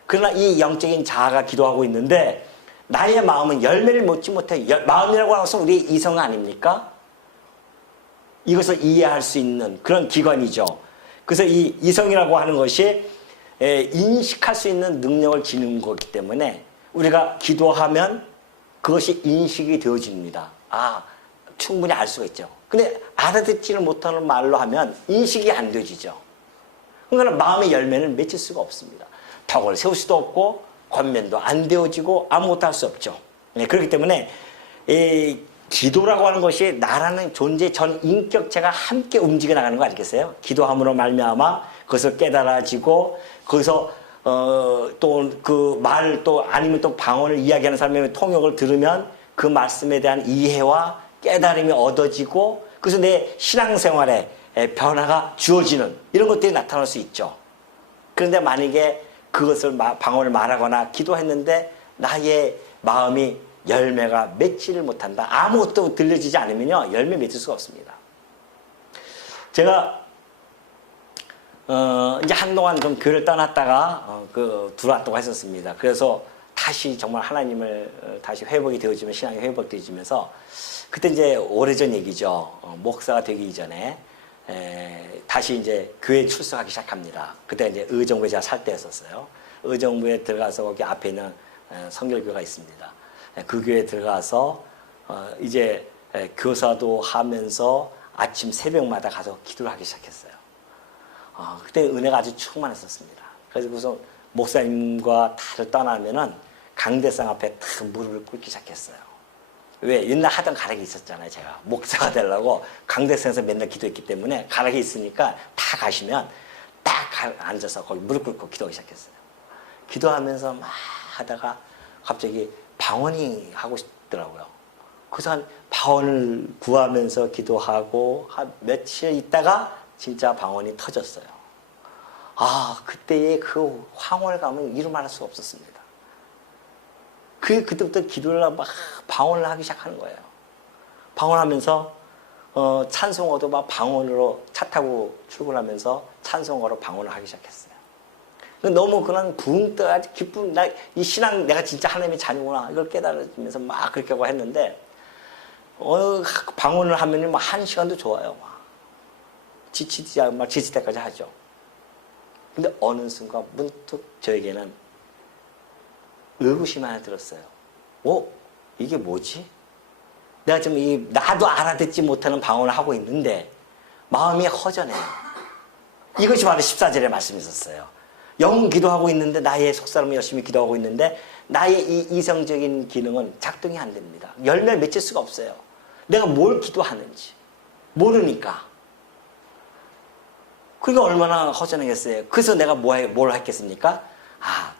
그러나 이 영적인 자아가 기도하고 있는데 나의 마음은 열매를 맺지 못해. 마음이라고 하는 것은 우리의 이성 아닙니까? 이것을 이해할 수 있는 그런 기관이죠. 그래서 이 이성이라고 하는 것이 인식할 수 있는 능력을 지닌 거기 때문에 우리가 기도하면 그것이 인식이 되어집니다. 아, 충분히 알 수가 있죠. 근데 알아듣지를 못하는 말로 하면 인식이 안 되어지죠. 그러니까 마음의 열매는 맺힐 수가 없습니다. 덕을 세울 수도 없고 권면도 안 되어지고 아무것도 할 수 없죠. 네, 그렇기 때문에 이 기도라고 하는 것이 나라는 존재 전 인격체가 함께 움직여 나가는 거 아니겠어요? 기도함으로 말미암아 그것을 깨달아지고 거기서 또 그 말 또 아니면 또 방언을 이야기하는 사람의 통역을 들으면 그 말씀에 대한 이해와 깨달음이 얻어지고 그래서 내 신앙생활에 변화가 주어지는 이런 것들이 나타날 수 있죠. 그런데 만약에 그것을 방언을 말하거나 기도했는데 나의 마음이 열매가 맺지를 못한다. 아무것도 들려지지 않으면요 열매 맺을 수가 없습니다. 제가 이제 한동안 좀 교회를 떠났다가 들어왔다고 했었습니다. 그래서 다시 정말 하나님을 다시 회복이 되어지면 신앙이 회복되어지면서 그때 이제 오래전 얘기죠. 목사가 되기 이전에 다시 이제 교회에 출석하기 시작합니다. 그때 이제 의정부에 제가 살 때였었어요. 의정부에 들어가서 거기 앞에 있는 성결교회가 있습니다. 그 교회에 들어가서 이제 교사도 하면서 아침 새벽마다 가서 기도를 하기 시작했어요. 그때 은혜가 아주 충만했었습니다. 그래서 목사님과 다들 떠나면은 강대상 앞에 탁 무릎을 꿇기 시작했어요. 왜? 옛날 하던 가락이 있었잖아요. 제가 목사가 되려고 강대상에서 맨날 기도했기 때문에 가락이 있으니까 다 가시면 딱 앉아서 거기 무릎 꿇고 기도하기 시작했어요. 기도하면서 막 하다가 갑자기 방언이 하고 싶더라고요. 그래서 한 방언을 구하면서 기도하고 한 며칠 있다가 진짜 방언이 터졌어요. 아, 그때의 그 황홀감은 이루 말할 수가 없었습니다. 그때부터 기도를 막 방언을 하기 시작하는 거예요. 방언하면서 찬송어도 막 방언으로 차 타고 출근하면서 찬송어로 방언을 하기 시작했어요. 너무 그런 붕 떠 기쁨, 이 신앙 내가 진짜 하나님의 자녀구나 이걸 깨달아지면서 막 그렇게 하고 했는데 방언을 하면 막 1시간도 좋아요. 막 지치지 막 지칠 때까지 하죠. 근데 어느 순간 문득 저에게는 의구심이 하나 들었어요. 이게 뭐지? 내가 지금 나도 알아듣지 못하는 방언을 하고 있는데 마음이 허전해요. 이것이 바로 14절의 말씀이 있었어요. 영 기도하고 있는데 나의 속사람이 열심히 기도하고 있는데 나의 이 이성적인 기능은 작동이 안 됩니다. 열매를 맺을 수가 없어요. 내가 뭘 기도하는지 모르니까. 그게 얼마나 허전하겠어요. 그래서 내가 뭘 했겠습니까?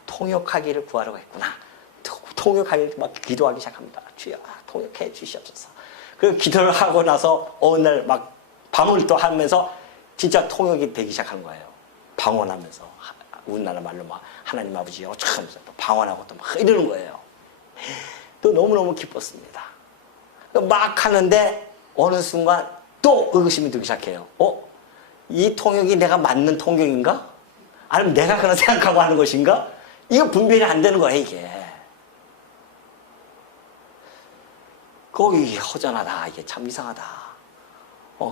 통역하기를 구하려고 했구나. 통역하기를 막 기도하기 시작합니다. 주여, 통역해 주시옵소서. 그리고 기도를 하고 나서 어느 날 막 방언을 또 하면서 진짜 통역이 되기 시작한 거예요. 방언하면서. 우리나라 말로 막 하나님 아버지 하면서 또 방언하고 또 막 이러는 거예요. 또 너무너무 기뻤습니다. 막 하는데 어느 순간 또 의구심이 들기 시작해요. 이 통역이 내가 맞는 통역인가? 아니면 내가 그런 생각하고 하는 것인가? 이거 분별이 안 되는 거야, 이게. 거기 허전하다. 이게 참 이상하다.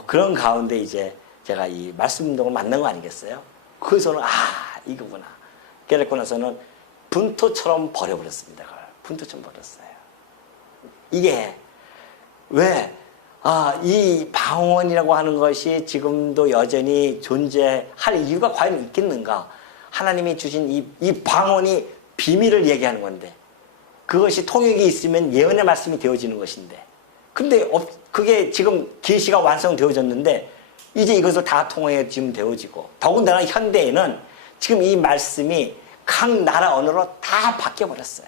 그런 가운데 이제 제가 이 말씀 운동을 만난 거 아니겠어요? 그래서는, 이거구나. 깨닫고 나서는 분토처럼 버려버렸습니다. 그걸. 분토처럼 버렸어요. 이게, 왜? 이 방언이라고 하는 것이 지금도 여전히 존재할 이유가 과연 있겠는가? 하나님이 주신 이 방언이 비밀을 얘기하는 건데, 그것이 통역이 있으면 예언의 말씀이 되어지는 것인데, 근데 그게 지금 계시가 완성되어졌는데, 이제 이것을 다 통역이 지금 되어지고, 더군다나 현대에는 지금 이 말씀이 각 나라 언어로 다 바뀌어버렸어요.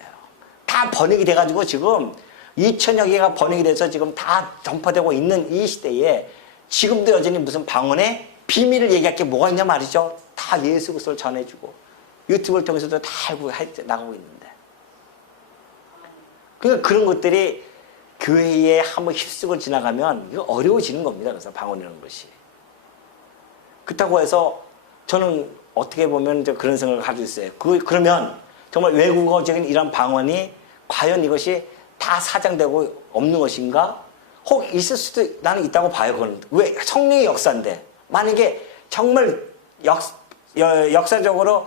다 번역이 돼가지고 지금 2천여 개가 번역이 돼서 지금 다 전파되고 있는 이 시대에 지금도 여전히 무슨 방언의 비밀을 얘기할 게 뭐가 있냐 말이죠. 다 예수 그리스도를 전해주고 유튜브를 통해서도 다 알고 나가고 있는데. 그러니까 그런 것들이 교회에 한번 휩쓰고 지나가면 이거 어려워지는 겁니다. 그래서 방언이라는 것이. 그렇다고 해서 저는 어떻게 보면 그런 생각을 가지고 있어요. 그러면 정말 외국어적인 이런 방언이 과연 이것이 다 사장되고 없는 것인가? 혹 있을 수도 나는 있다고 봐요. 그건 왜 성령의 역사인데 만약에 정말 역사적으로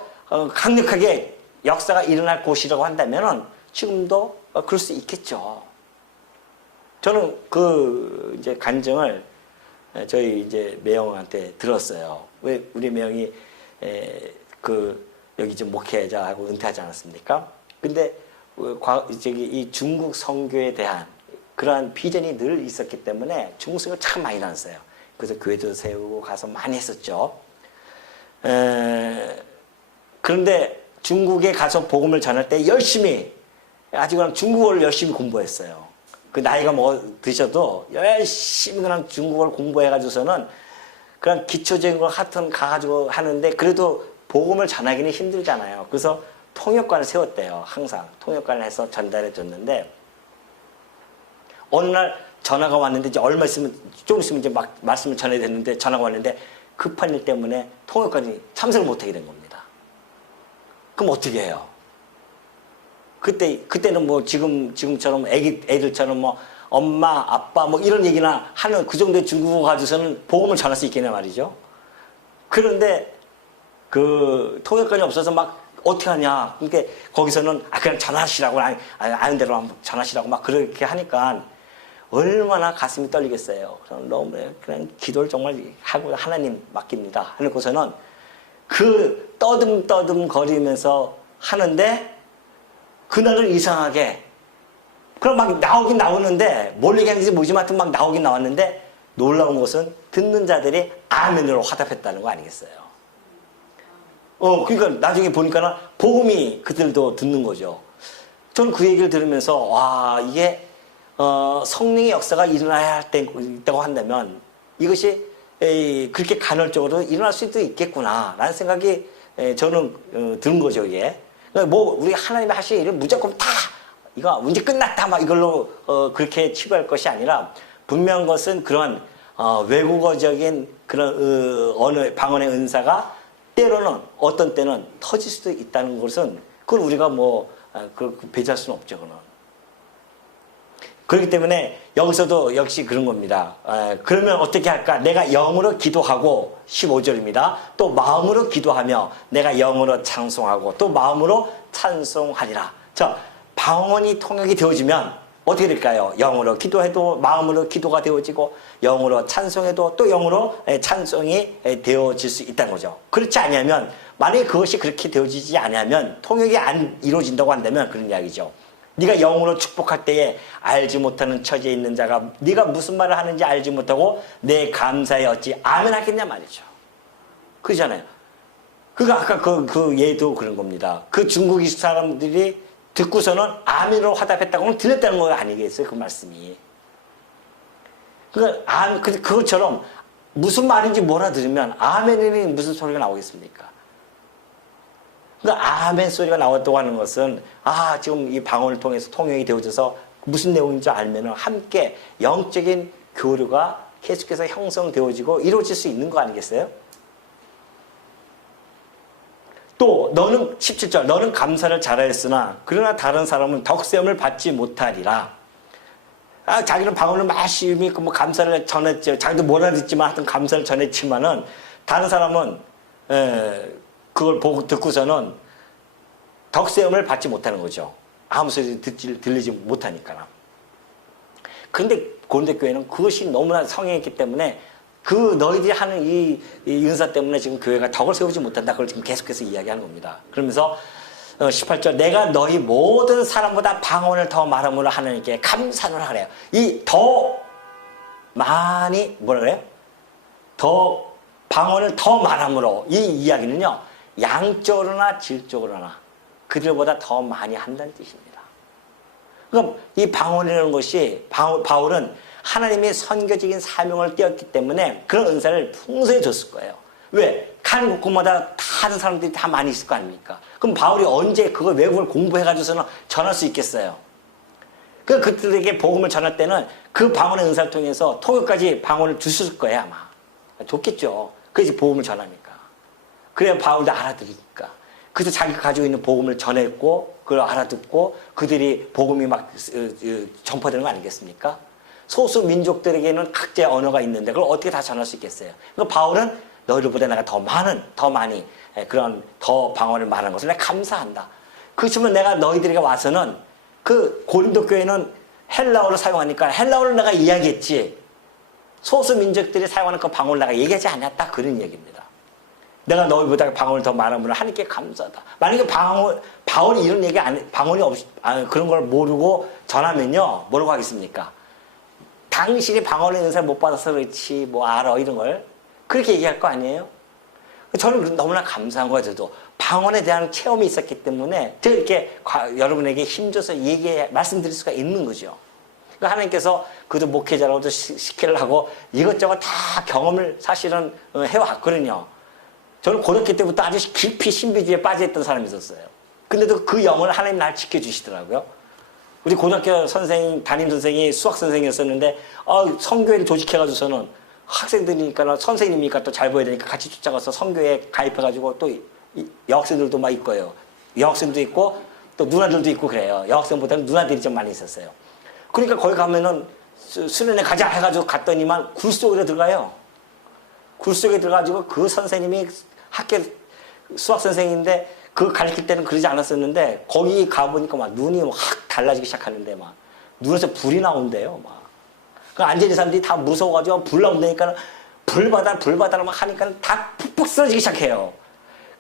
강력하게 역사가 일어날 곳이라고 한다면은 지금도 그럴 수 있겠죠. 저는 그 이제 간증을 저희 이제 매형한테 들었어요. 왜 우리 매형이 여기 좀 목회자하고 은퇴하지 않았습니까? 근데 이 중국 선교에 대한 그러한 비전이 늘 있었기 때문에 중국 선교를 참 많이 다녔어요. 그래서 교회도 세우고 가서 많이 했었죠. 그런데 중국에 가서 복음을 전할 때 열심히 아주 그냥 중국어를 열심히 공부했어요. 그 나이가 뭐 드셔도 열심히 그냥 중국어를 공부해가지고서는 그냥 기초적인 걸 하여튼 가가지고 하는데 그래도 복음을 전하기는 힘들잖아요. 그래서 통역관을 세웠대요. 항상 통역관을 해서 전달해 줬는데 어느 날 전화가 왔는데 이제 얼마 있으면 좀 있으면 이제 막 말씀을 전해야 되는데 전화가 왔는데 급한 일 때문에 통역관이 참석을 못하게 된 겁니다. 그럼 어떻게 해요? 그때는 뭐 지금처럼 애들처럼 뭐 엄마, 아빠 뭐 이런 얘기나 하는 그 정도의 중국어 가지고서는 복음을 전할 수 있겠냐 말이죠. 그런데 그 통역관이 없어서 막 어떻게 하냐. 그러니까 거기서는 그냥 전하시라고 아는 대로 한번 전하시라고 막 그렇게 하니까 얼마나 가슴이 떨리겠어요. 너무 그냥 기도를 정말 하고 하나님 맡깁니다. 하고서는 그 떠듬떠듬 거리면서 하는데 그날은 이상하게 그럼 막 나오긴 나오는데 뭘 얘기하는지 모르지만 막 나오긴 나왔는데 놀라운 것은 듣는 자들이 아멘으로 화답했다는 거 아니겠어요? 그러니까 나중에 보니까는 복음이 그들도 듣는 거죠. 저는 그 얘기를 들으면서 와 이게 성령의 역사가 일어나야 할 때 있다고 한다면 이것이 그렇게 간헐적으로 일어날 수도 있겠구나라는 생각이 저는 든 거죠. 이게 뭐 우리 하나님이 하실 일을 무조건 다 이거 문제 끝났다 막 이걸로 그렇게 치부할 것이 아니라 분명한 것은 그런 외국어적인 그런 언어 방언의 은사가 때로는 어떤 때는 터질 수도 있다는 것은 그걸 우리가 뭐 배제할 수는 없죠. 그는. 그렇기 때문에 여기서도 역시 그런 겁니다. 그러면 어떻게 할까? 내가 영으로 기도하고 15절입니다. 또 마음으로 기도하며 내가 영으로 찬송하고 또 마음으로 찬송하리라. 자, 방언이 통역이 되어지면 어떻게 될까요? 영으로 기도해도 마음으로 기도가 되어지고 영으로 찬송해도 또 영으로 찬송이 되어질 수 있다는 거죠. 그렇지 않으면 만약에 그것이 그렇게 되어지지 않으면 통역이 안 이루어진다고 한다면 그런 이야기죠. 네가 영으로 축복할 때에 알지 못하는 처지에 있는 자가 네가 무슨 말을 하는지 알지 못하고 내 감사에 어찌 아멘 하겠냐 말이죠. 그러잖아요. 그러니까 아까 그 예도 그런 겁니다. 그 중국 사람들이 듣고서는 아멘으로 화답했다고는 들렸다는 거 아니겠어요? 그 말씀이. 그러니까 그것처럼 무슨 말인지 뭐라 들으면 아멘이 무슨 소리가 나오겠습니까? 그러니까 아멘 소리가 나왔다고 하는 것은 지금 이 방언을 통해서 통역이 되어져서 무슨 내용인지 알면 함께 영적인 교류가 계속해서 형성되어지고 이루어질 수 있는 거 아니겠어요? 또 너는 17절 너는 감사를 잘하였으나 그러나 다른 사람은 덕셈을 받지 못하리라. 자기는 방언을 열심히 뭐 감사를 전했죠. 자기도 못 알아듣지만 하여튼 감사를 전했지만은 다른 사람은 그걸 보고 듣고서는 덕세움을 받지 못하는 거죠. 아무 소리 들리지 못하니까. 그런데 고린도교회는 그것이 너무나 성행했기 때문에 그 너희들이 하는 이 은사 때문에 지금 교회가 덕을 세우지 못한다. 그걸 지금 계속해서 이야기하는 겁니다. 그러면서 18절 내가 너희 모든 사람보다 방언을 더 말함으로 하나님께 감사를 하래요. 이 더 많이 뭐라 그래요? 더 방언을 더 말함으로 이 이야기는요. 양적으로나 질적으로나 그들보다 더 많이 한다는 뜻입니다. 그러니까 이 방언이라는 것이 바울은 하나님의 선교적인 사명을 띄었기 때문에 그런 은사를 풍성히 줬을 거예요. 왜? 가는 곳마다 다른 사람들이 다 많이 있을 거 아닙니까? 그럼 바울이 언제 그걸 외국을 공부해가지고서는 전할 수 있겠어요? 그들에게 복음을 전할 때는 그 방언의 은사를 통해서 통역까지 방언을 주실 거예요, 아마. 좋겠죠. 그래서 복음을 전하니까. 그래야 바울도 알아들으니까. 그래서 자기가 가지고 있는 복음을 전했고, 그걸 알아듣고, 그들이 복음이 막 전파되는 거 아니겠습니까? 소수 민족들에게는 각자의 언어가 있는데, 그걸 어떻게 다 전할 수 있겠어요? 그러니까 바울은 너희들보다 내가 더 많이 그런 더 방언을 말하는 것을 내가 감사한다. 그렇지만 내가 너희들에게 와서는 그 고린도 교회는 헬라어를 사용하니까 헬라어를 내가 이야기했지 소수 민족들이 사용하는 그 방언을 내가 얘기하지 않았다. 그런 얘기입니다. 내가 너희보다 방언을 더 말함으로 하나님께 감사하다. 만약에 바울이 이런 얘기 방언이 없이 그런 걸 모르고 전하면요 뭐라고 하겠습니까? 당신이 방언의 은사를 못 받아서 그렇지 뭐 알아 이런 걸 그렇게 얘기할 거 아니에요? 저는 너무나 감사한 거예요. 저도 방언에 대한 체험이 있었기 때문에 제가 이렇게 여러분에게 힘줘서 말씀드릴 수가 있는 거죠. 그러니까 하나님께서 그도 목회자라고도 시키려고 이것저것 다 경험을 사실은 해왔거든요. 저는 고등학교 때부터 아주 깊이 신비주의에 빠져있던 사람이 있었어요. 근데도 그 영을 하나님 날 지켜주시더라고요. 우리 고등학교 담임 선생이 수학 선생이었었는데 성교회를 조직해가지고서는 학생들이니까 선생님이니까 또 잘 보여야 되니까 같이 쫓아가서 성교회에 가입해가지고 또 여학생들도 막 있고요. 여학생도 있고 또 누나들도 있고 그래요. 여학생보다는 누나들이 좀 많이 있었어요. 그러니까 거기 가면은 수련회 가자 해가지고 갔더니만 굴 속으로 들어가요. 굴 속에 들어가지고 그 선생님이 학교 수학 선생인데 그 가르칠 때는 그러지 않았었는데 거기 가보니까 막 눈이 확 달라지기 시작하는데 막 눈에서 불이 나온대요. 막. 그 앉아있는 사람들이 다 무서워가지고 불 나온다니까 불 받아라 막 하니까 다 푹푹 쓰러지기 시작해요.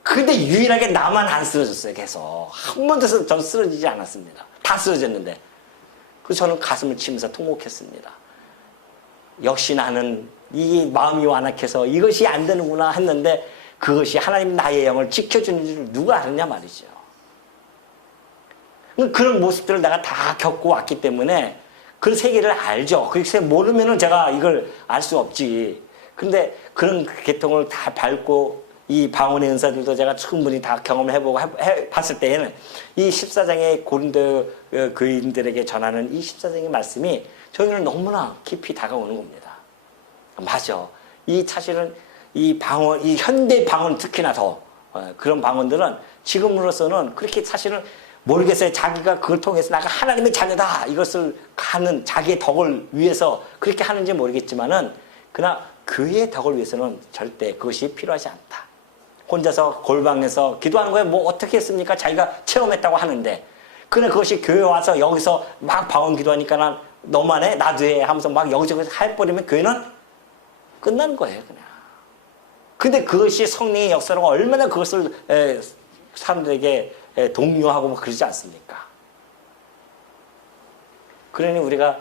근데 유일하게 나만 안 쓰러졌어요. 계속. 한 번도 전 쓰러지지 않았습니다. 다 쓰러졌는데. 그래서 저는 가슴을 치면서 통곡했습니다. 역시 나는 이 마음이 완악해서 이것이 안 되는구나 했는데 그것이 하나님 나의 영을 지켜주는 줄 누가 알았냐 말이죠. 그런 모습들을 내가 다 겪고 왔기 때문에 그 세계를 알죠. 그래서 모르면은 제가 이걸 알 수 없지. 근데 그런 계통을 다 밟고 이 방언의 은사들도 제가 충분히 다 경험을 해보고 봤을 때에는 이 14장의 고린도 교인들에게 전하는 이 14장의 말씀이 저희는 너무나 깊이 다가오는 겁니다. 맞아. 사실은 이 현대 방언 특히나 더 그런 방언들은 지금으로서는 그렇게 사실은 모르겠어요. 자기가 그걸 통해서 나가 하나님의 자녀다. 이것을 하는 자기의 덕을 위해서 그렇게 하는지 모르겠지만은 그러나 교회의 덕을 위해서는 절대 그것이 필요하지 않다. 혼자서 골방에서 기도하는 거에 뭐 어떻게 했습니까? 자기가 체험했다고 하는데 그러나 그것이 교회 와서 여기서 막 방언 기도하니까 난 너만 해? 나도 해? 하면서 막 여기저기서 해버리면 교회는 끝나는 거예요. 그냥. 근데 그것이 성령의 역사로 얼마나 그것을 사람들에게 독려하고 막 그러지 않습니까? 그러니 우리가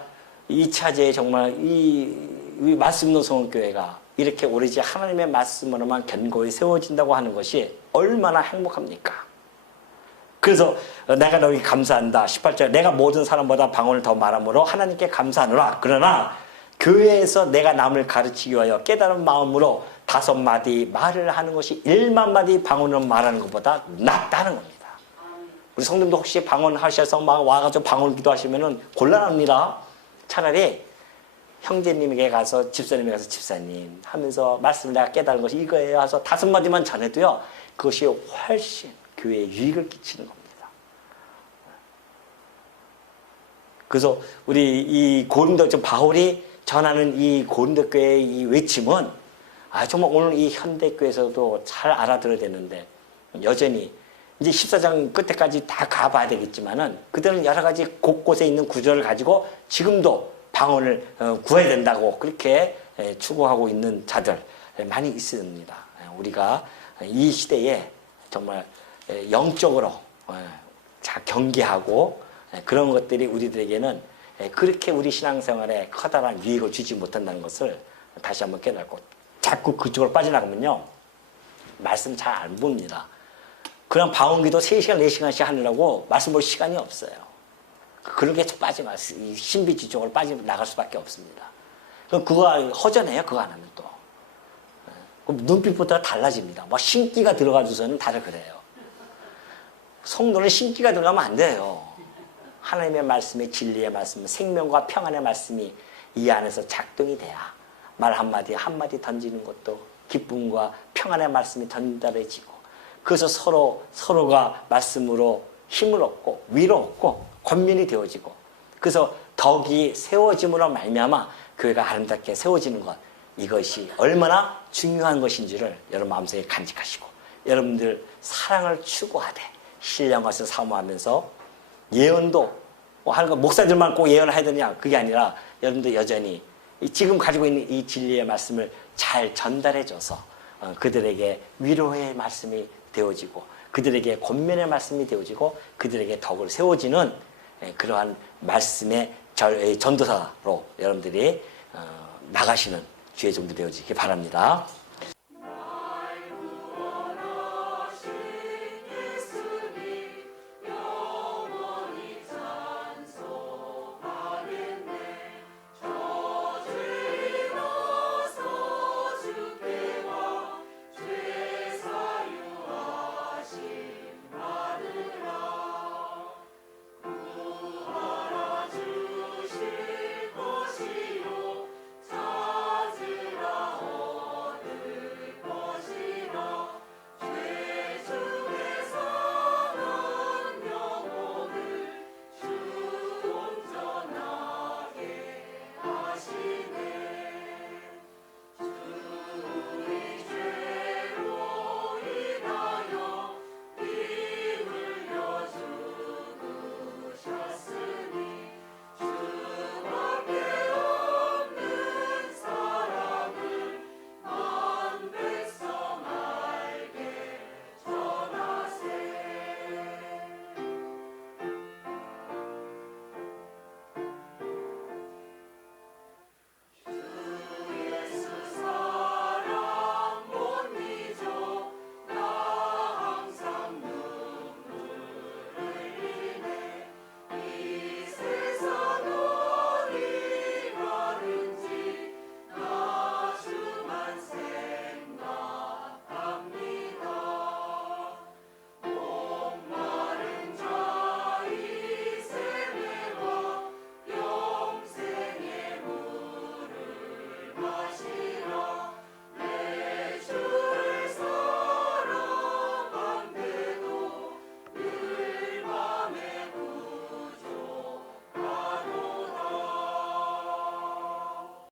2차제에 정말 이 말씀 노성교회가 이렇게 오로지 하나님의 말씀으로만 견고히 세워진다고 하는 것이 얼마나 행복합니까? 그래서 내가 너희 감사한다. 18절 내가 모든 사람보다 방언을 더 말함으로 하나님께 감사하노라. 그러나 교회에서 내가 남을 가르치기 위하여 깨달은 마음으로 5마디 말을 하는 것이 1만마디 방언을 말하는 것보다 낫다는 겁니다. 우리 성도님도 혹시 방언 하셔서 막 와가지고 방언 기도하시면은 곤란합니다. 차라리 형제님에게 가서 집사님에게 가서 집사님 하면서 말씀을 내가 깨달은 것이 이거예요 해서 5마디만 전해도요. 그것이 훨씬 교회에 유익을 끼치는 겁니다. 그래서 우리 이 고린도 바울이 전하는 이 고린도 교회의 이 외침은 정말 오늘 이 현대교회에서도 잘 알아들어야 되는데 여전히 이제 14장 끝에까지 다 가봐야 되겠지만은 그들은 여러 가지 곳곳에 있는 구절을 가지고 지금도 방언을 구해야 된다고 그렇게 추구하고 있는 자들 많이 있습니다. 우리가 이 시대에 정말 영적으로 경계하고 그런 것들이 우리들에게는 그렇게 우리 신앙생활에 커다란 유익을 주지 못한다는 것을 다시 한번 깨닫고 자꾸 그쪽으로 빠져나가면요. 말씀 잘 안 봅니다. 그냥 방언기도 3시간, 4시간씩 하느라고 말씀 볼 시간이 없어요. 그렇게 빠지면 이 신비주의 쪽으로 나갈 수밖에 없습니다. 그거 허전해요. 그거 안 하면 또. 그럼 눈빛부터 달라집니다. 뭐 신기가 들어가줘서는 다들 그래요. 성도는 신기가 들어가면 안 돼요. 하나님의 말씀의 진리의 말씀, 생명과 평안의 말씀이 이 안에서 작동이 돼야 말 한마디 한마디 던지는 것도 기쁨과 평안의 말씀이 전달해지고, 그래서 서로가 말씀으로 힘을 얻고 위로 얻고 권면이 되어지고, 그래서 덕이 세워짐으로 말미암아 교회가 아름답게 세워지는 것, 이것이 얼마나 중요한 것인지를 여러분 마음속에 간직하시고, 여러분들 사랑을 추구하되 신령한 것을 사모하면서 예언도 하는 거, 목사들만 꼭 예언을 해야 되냐, 그게 아니라 여러분들 여전히 지금 가지고 있는 이 진리의 말씀을 잘 전달해줘서 그들에게 위로의 말씀이 되어지고, 그들에게 권면의 말씀이 되어지고, 그들에게 덕을 세워지는 그러한 말씀의 전도사로 여러분들이 나가시는 주의 종들 되어지기 바랍니다.